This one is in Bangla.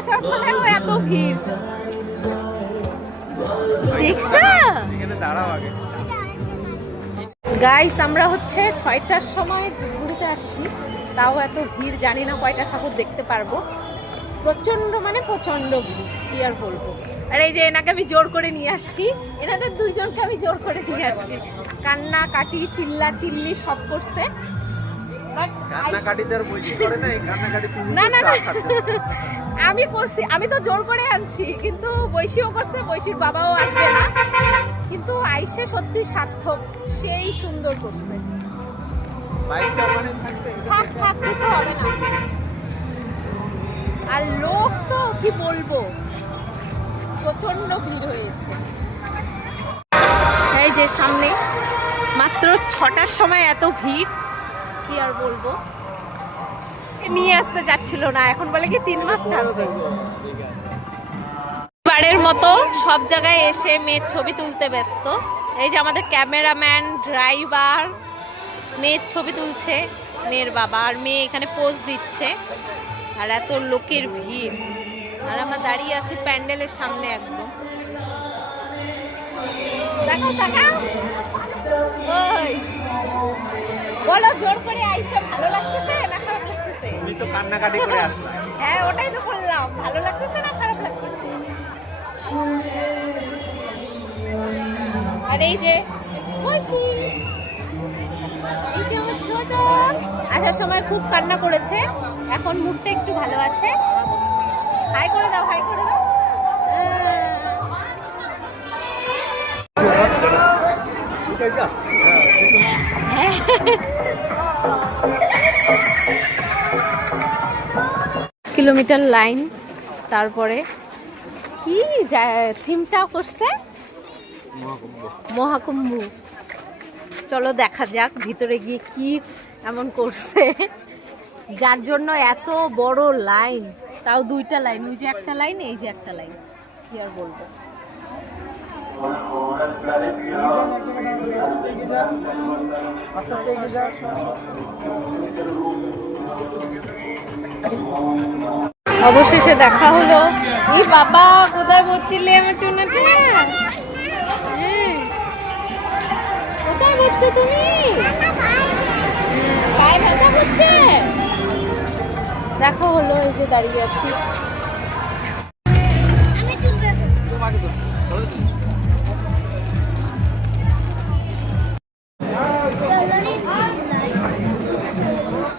আসার পরেও এত ভিড় দেখছো? গাইস আমরা হচ্ছে 6টার সময় ঘুরতে আসছি, তাও এত ভিড়, জানি না কয়টা ঠাকুর দেখতে পারবো। প্রচন্ড মানে প্রচন্ড ভিড়, কি আর বলবো। আর এই যে এনাকে আমি জোর করে নিয়ে আসছি, এনাদের দুইজনকে আমি জোর করে নিয়ে আসছি। কান্না কাটি চিল্লা চিল্লি সব করছে। না না না আমি করছি, আমি তো জোর করে আনছি, কিন্তু বৈশিও করছে, বৈশির বাবাও আসবে না, কিন্তু আইসে সত্যি সার্থক, সেই সুন্দর করছে। থাক থাক কিছু হবে না। আর লোক তো কি বলবো, প্রচন্ড ভিড় হয়েছে। এই যে সামনে মাত্র 6টার সময় এত ভিড়, কি আর বলবো। নিয়ে আসতে যাচ্ছিল না, এখন বলে কি 3 মাস থাকবে। বারের মতো সব জায়গায় এসে মেয়ের ছবি তুলতে ব্যস্ত। এই যে আমাদের ক্যামেরাম্যান, ড্রাইভার মেয়ের ছবি তুলছে, মেয়ের বাবা আর মেয়ে এখানে পোজ দিচ্ছে। আর এত লোকের ভিড়, আর আমরা দাঁড়িয়ে আছি প্যান্ডেলের সামনে একদম। তাকাও তাকাও, ওই বলো জোর করে আইসা ভালো লাগতেছে না খারাপ লাগতেছে? তুমি তো কান্নাকাটি করে আসলা। হ্যাঁ ওটাই তো বললাম, ভালো লাগতেছে না খারাপ লাগতেছে? আর এই যে বসি, এই যে আমার ছোট আসার সময় খুব কান্না করেছে, এখন মুডটা একটু ভালো আছে। হাই করে দাও, হাই করে দাও। কিলোমিটার লাইন, তারপরে কি থিমটাও করছে মহাকুম্ভ। চলো দেখা যাক ভিতরে গিয়ে কি এমন করছে, যার জন্য এত বড় লাইন, তাও 2টা লাইন, ওই যে একটা লাইন, এই যে একটা লাইন, কি আর বলবো। অবশেষে দেখা হলো। এই বাবা কোথায় বলছিলে আমার চুনাটা? কোথায় বলছো তুমি? পায়ে ব্যথা করছে? দেখা হলো, এই যে দাঁড়িয়ে আছি।